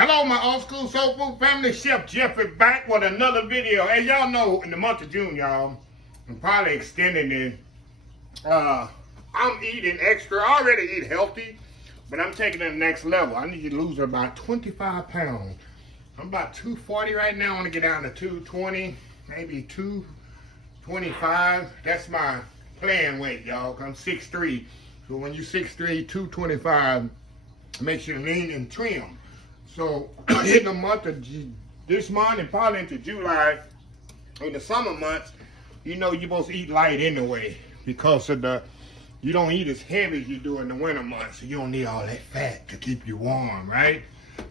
Hello, my old school soul food family. Chef Jeff is back with another video. As y'all know, in the month of June, y'all, I'm probably extending it. I'm eating extra. I already eat healthy, but I'm taking it to the next level. I need to lose about 25 pounds. I'm about 240 right now. I want to get down to 220, maybe 225. That's my plan weight, y'all. I'm 6'3". So when you're 6'3", 225, makes you lean and trim. So in the month of this month and probably into July, in the summer months, you know you're supposed to eat light anyway because of you don't eat as heavy as you do in the winter months. So you don't need all that fat to keep you warm, right?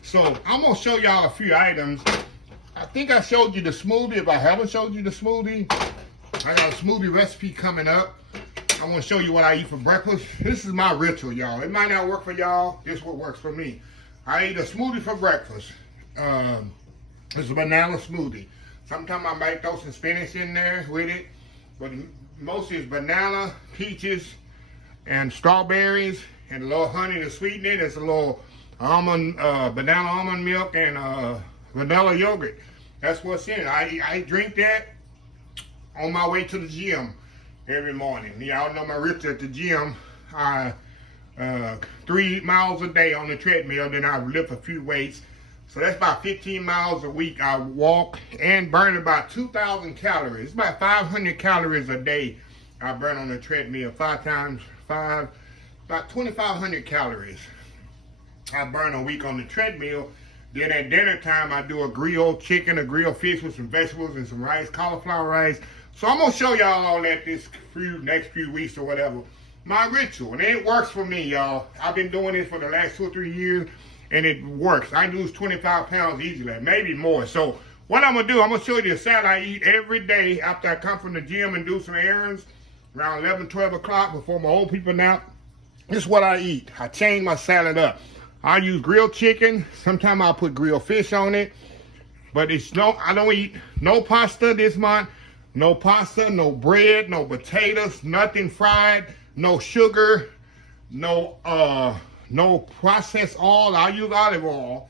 So I'm gonna show y'all a few items. I think I showed you the smoothie. If I haven't showed you the smoothie, I got a smoothie recipe coming up. I want to show you what I eat for breakfast. This is my ritual, y'all. It might not work for y'all. This is what works for me. I eat a smoothie for breakfast. It's a banana smoothie. Sometimes I might throw some spinach in there with it, but mostly it's banana, peaches, and strawberries, and a little honey to sweeten it. It's a little almond, banana almond milk, and vanilla yogurt. That's what's in it. I drink that on my way to the gym every morning. Y'all know my ritual at the gym. 3 miles a day on the treadmill, then I lift a few weights. So that's about 15 miles a week. I walk and burn about 2,000 calories. It's about 500 calories a day I burn on the treadmill. 5 times 5, about 2,500 calories I burn a week on the treadmill. Then at dinner time, I do a grilled chicken, a grilled fish with some vegetables and some rice, cauliflower rice. So I'm gonna show y'all all that next few weeks or whatever. My ritual, and it works for me, y'all. I've been doing this for the last 2 or 3 years, and it works. I lose 25 pounds easily, maybe more. So what I'm gonna do, I'm gonna show you the salad I eat every day after I come from the gym and do some errands around 11, 12 o'clock before my old people nap. This is what I eat. I change my salad up. I use grilled chicken. Sometimes I'll put grilled fish on it, but I don't eat no pasta this month. No pasta, no bread, no potatoes, nothing fried. No sugar, no processed oil. I use olive oil,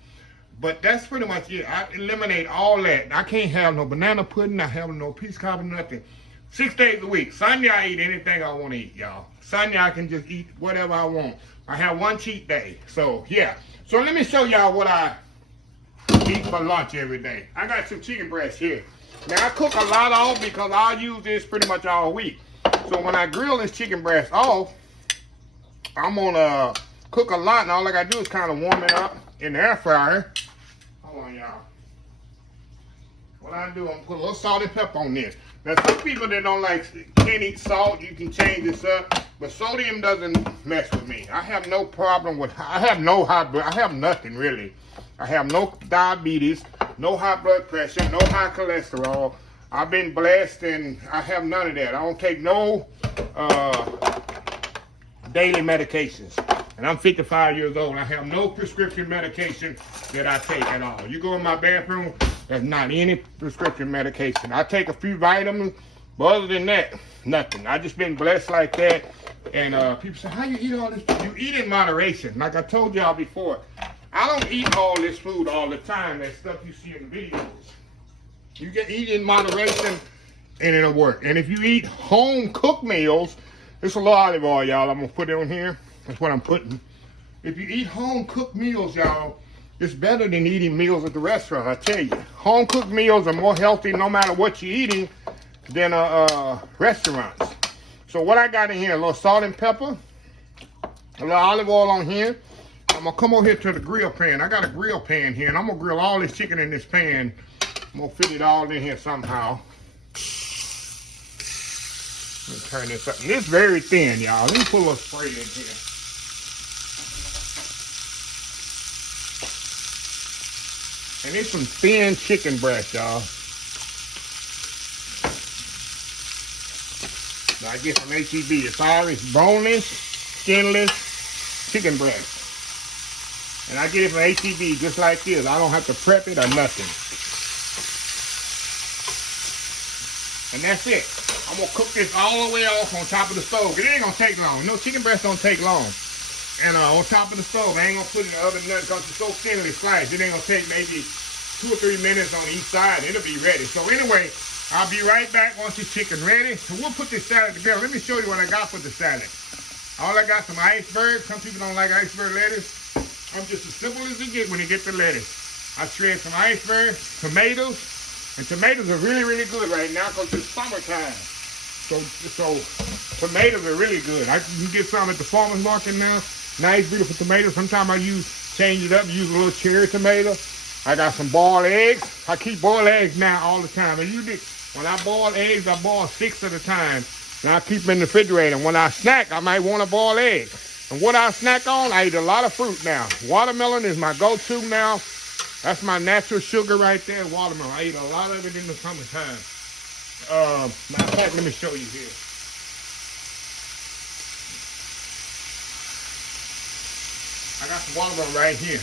but that's pretty much it. I eliminate all that. I can't have no banana pudding. I have no peach cobbler, nothing. 6 days a week. Sunday I eat anything I want to eat, y'all. Sunday I can just eat whatever I want. I have one cheat day. So yeah. So let me show y'all what I eat for lunch every day. I got some chicken breast here. Now I cook a lot off because I'll use this pretty much all week. So when I grill this chicken breast off, I'm gonna cook a lot, and all I gotta do is kind of warm it up in the air fryer. Hold on, y'all. What I do, I'm gonna put a little salt and pepper on this. Now some people that can't eat salt, you can change this up, but sodium doesn't mess with me. I have no problem with. I have no high blood. I have nothing really. I have no diabetes, no high blood pressure, no high cholesterol. I've been blessed and I have none of that. I don't take no daily medications. And I'm 55 years old. I have no prescription medication that I take at all. You go in my bathroom, there's not any prescription medication. I take a few vitamins, but other than that, nothing. I just been blessed like that. And people say, how you eat all this? You eat in moderation. Like I told y'all before, I don't eat all this food all the time, that stuff you see in the videos. You can eat in moderation and it'll work. And if you eat home cooked meals, it's a little olive oil, y'all. I'm gonna put it on here. That's what I'm putting. If you eat home cooked meals, y'all, it's better than eating meals at the restaurant, I tell you. Home cooked meals are more healthy no matter what you're eating than restaurants. So what I got in here, a little salt and pepper, a little olive oil on here. I'm gonna come over here to the grill pan. I got a grill pan here, and I'm gonna grill all this chicken in this pan. I'm gonna fit it all in here somehow. Let me turn this up. And this is very thin, y'all. Let me put a little spray in here. And it's some thin chicken breast, y'all. Now I get from HEB. It's boneless, skinless chicken breast. And I get it from HEB just like this. I don't have to prep it or nothing. And that's it. I'm gonna cook this all the way off on top of the stove. It ain't gonna take long. No, chicken breast don't take long. And on top of the stove, I ain't gonna put it in the oven nothing because it's so thinly sliced. It ain't gonna take maybe 2 or 3 minutes on each side. It'll be ready. So anyway, I'll be right back once the chicken ready. So we'll put this salad together. Let me show you what I got for the salad. All I got some iceberg. Some people don't like iceberg lettuce. I'm just as simple as it get when you get the lettuce. I shred some iceberg, tomatoes, and tomatoes are really, really good right now because it's summertime. So tomatoes are really good. I can get some at the farmer's market now. Nice, beautiful tomatoes. Sometimes I change it up, use a little cherry tomato. I got some boiled eggs. I keep boiled eggs now all the time. And when I boil eggs, I boil 6 at a time. And I keep them in the refrigerator. And when I snack, I might want to boil eggs. And what I snack on, I eat a lot of fruit now. Watermelon is my go-to now. That's my natural sugar right there, watermelon. I eat a lot of it in the summertime. Matter of fact, let me show you here. I got some watermelon right here.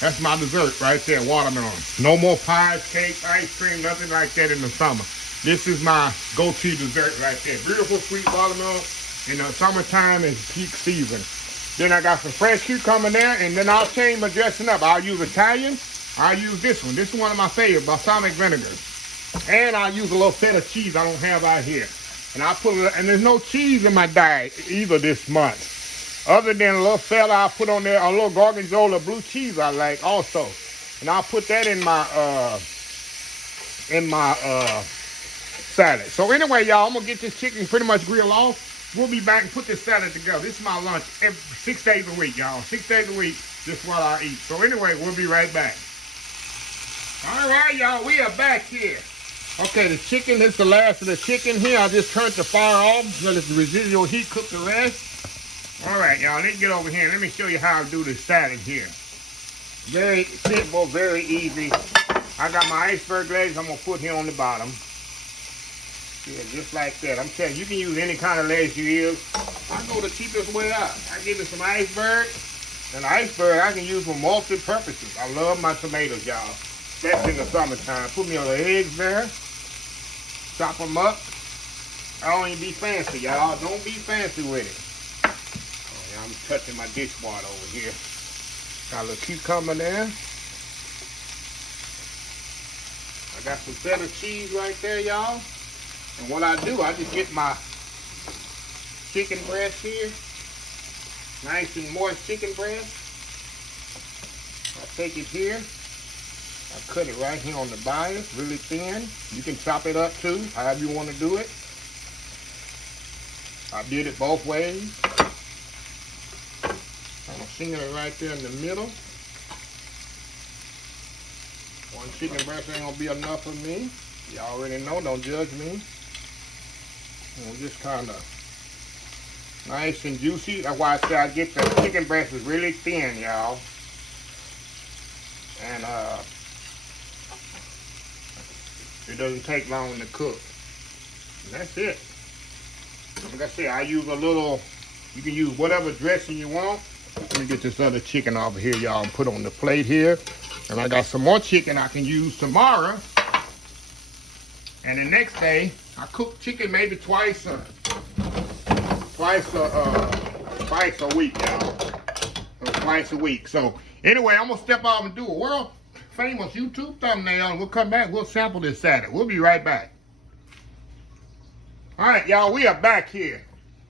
That's my dessert right there, watermelon. No more pies, cake, ice cream, nothing like that in the summer. This is my go-to dessert right there. Beautiful sweet watermelon. In the summertime is peak season. Then I got some fresh cucumber there, and then I'll change my dressing up. I'll use Italian. I'll use this one. This is one of my favorite, balsamic vinegar. And I'll use a little feta cheese I don't have out here. And I'll put it, and there's no cheese in my diet either this month. Other than a little feta, I'll put on there a little gorgonzola blue cheese I like also. And I'll put that in my salad. So anyway, y'all, I'm gonna get this chicken pretty much grilled off. We'll be back and put this salad together. This is my lunch 6 days a week, y'all. 6 days a week, this is what I eat. So anyway, we'll be right back. All right, y'all, we are back here. Okay, the chicken, this is the last of the chicken here. I just turned the fire off, let the residual heat cook the rest. All right, y'all, let's get over here. Let me show you how to do this salad here. Very simple, very easy. I got my iceberg legs I'm gonna put here on the bottom. Yeah, just like that. I'm telling you, you can use any kind of legs you use. I go the cheapest way out. I give it some iceberg. And iceberg I can use for multiple purposes. I love my tomatoes, y'all. Especially in the summertime. Put me a little eggs there. Chop them up. I don't even be fancy, y'all. Don't be fancy with it. Oh, yeah, I'm touching my dishwater over here. Got a little cucumber there. I got some feta cheese right there, y'all. And what I do, I just get my chicken breast here. Nice and moist chicken breast. I take it here. I cut it right here on the bias, really thin. You can chop it up too, however you want to do it. I did it both ways. I'm single it right there in the middle. One chicken breast ain't gonna be enough for me. You already know, don't judge me. And just kind of nice and juicy. That's why I say I get the chicken breast is really thin, y'all. And it doesn't take long to cook. And that's it. Like I said, I use a little, you can use whatever dressing you want. Let me get this other chicken over here, y'all, and put on the plate here. And I got some more chicken I can use tomorrow. And the next day, I cook chicken maybe twice a week, y'all. Twice a week. So anyway, I'm gonna step out and do a world famous YouTube thumbnail, and we'll come back. We'll sample this salad. We'll be right back. All right, y'all, we are back here.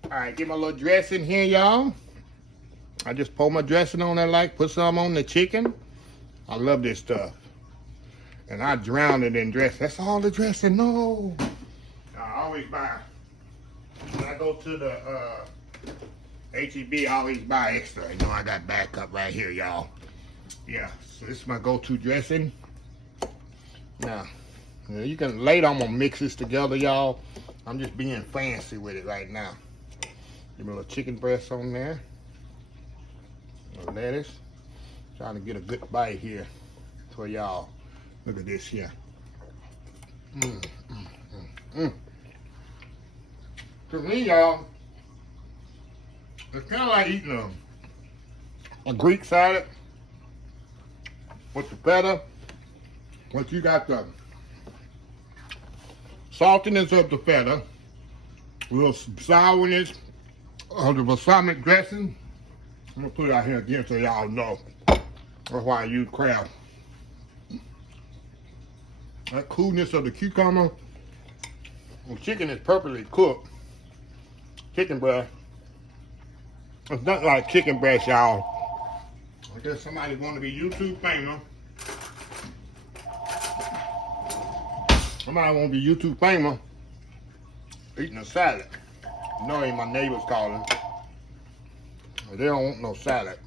All right, get my little dressing here, y'all. I just pour my dressing on there, put some on the chicken. I love this stuff. And I drown it in dressing. That's all the dressing. No. I always buy. When I go to the HEB, I always buy extra. You know, I got backup right here, y'all. Yeah, so this is my go-to dressing. Now, you can later, I'm gonna mix this together, y'all. I'm just being fancy with it right now. Give me a little chicken breast on there. A little lettuce. Trying to get a good bite here for y'all. Look at this here. To me, y'all, it's kind of like eating a Greek salad with the feta. But you got the saltiness of the feta, a little sourness of the balsamic dressing, I'm gonna put it out here again so y'all know. That's why I use Kraft. That coolness of the cucumber. The chicken is perfectly cooked. Chicken breast. It's not like chicken breast, y'all. I guess somebody want to be YouTube famous. Somebody want to be YouTube famous eating a salad. You know, ain't my neighbors calling. They don't want no salad.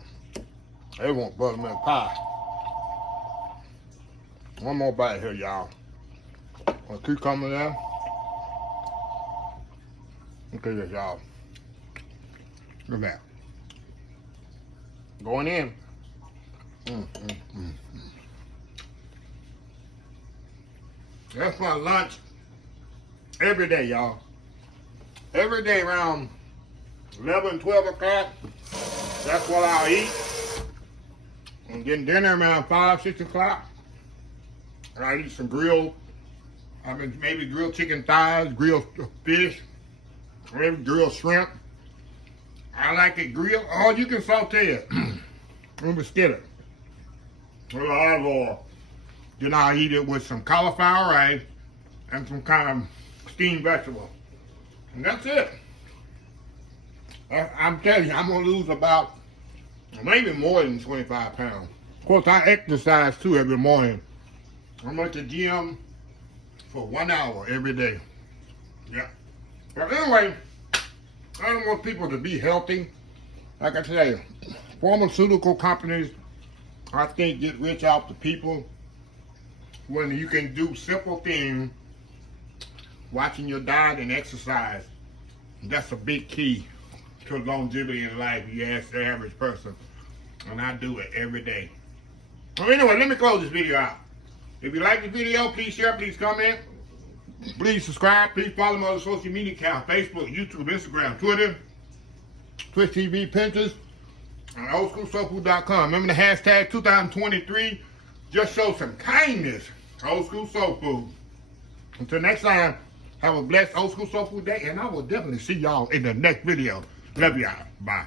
They want buttermilk pie. One more bite here, y'all. A cucumber there. Look at this, y'all. Look at that. Going in. That's my lunch every day, y'all. Every day around 11, 12 o'clock, that's what I'll eat. I'm getting dinner around 5, 6 o'clock. And I eat some grilled, maybe grilled chicken thighs, grilled fish, maybe grilled shrimp. I like it grilled, or you can saute it. Remember, skid it with olive oil. Then I'll eat it with some cauliflower rice and some kind of steamed vegetable. And that's it. I'm telling you, I'm gonna lose about maybe more than 25 pounds. Of course, I exercise too every morning. I'm at the gym for 1 hour every day. Yeah. But anyway, I don't want people to be healthy. Like I tell you, pharmaceutical companies, I think, get rich off the people when you can do simple things, watching your diet and exercise. That's a big key to longevity in life, you ask the average person. And I do it every day. Well, anyway, let me close this video out. If you like the video, please share, please comment. Please subscribe. Please follow my other social media accounts: Facebook, YouTube, Instagram, Twitter, Twitch TV, Pinterest, and oldschoolsoulfood.com. Remember the hashtag 2023. Just show some kindness to Old School Soul Food. Until next time, have a blessed Old School Soul Food day, and I will definitely see y'all in the next video. Love y'all. Bye.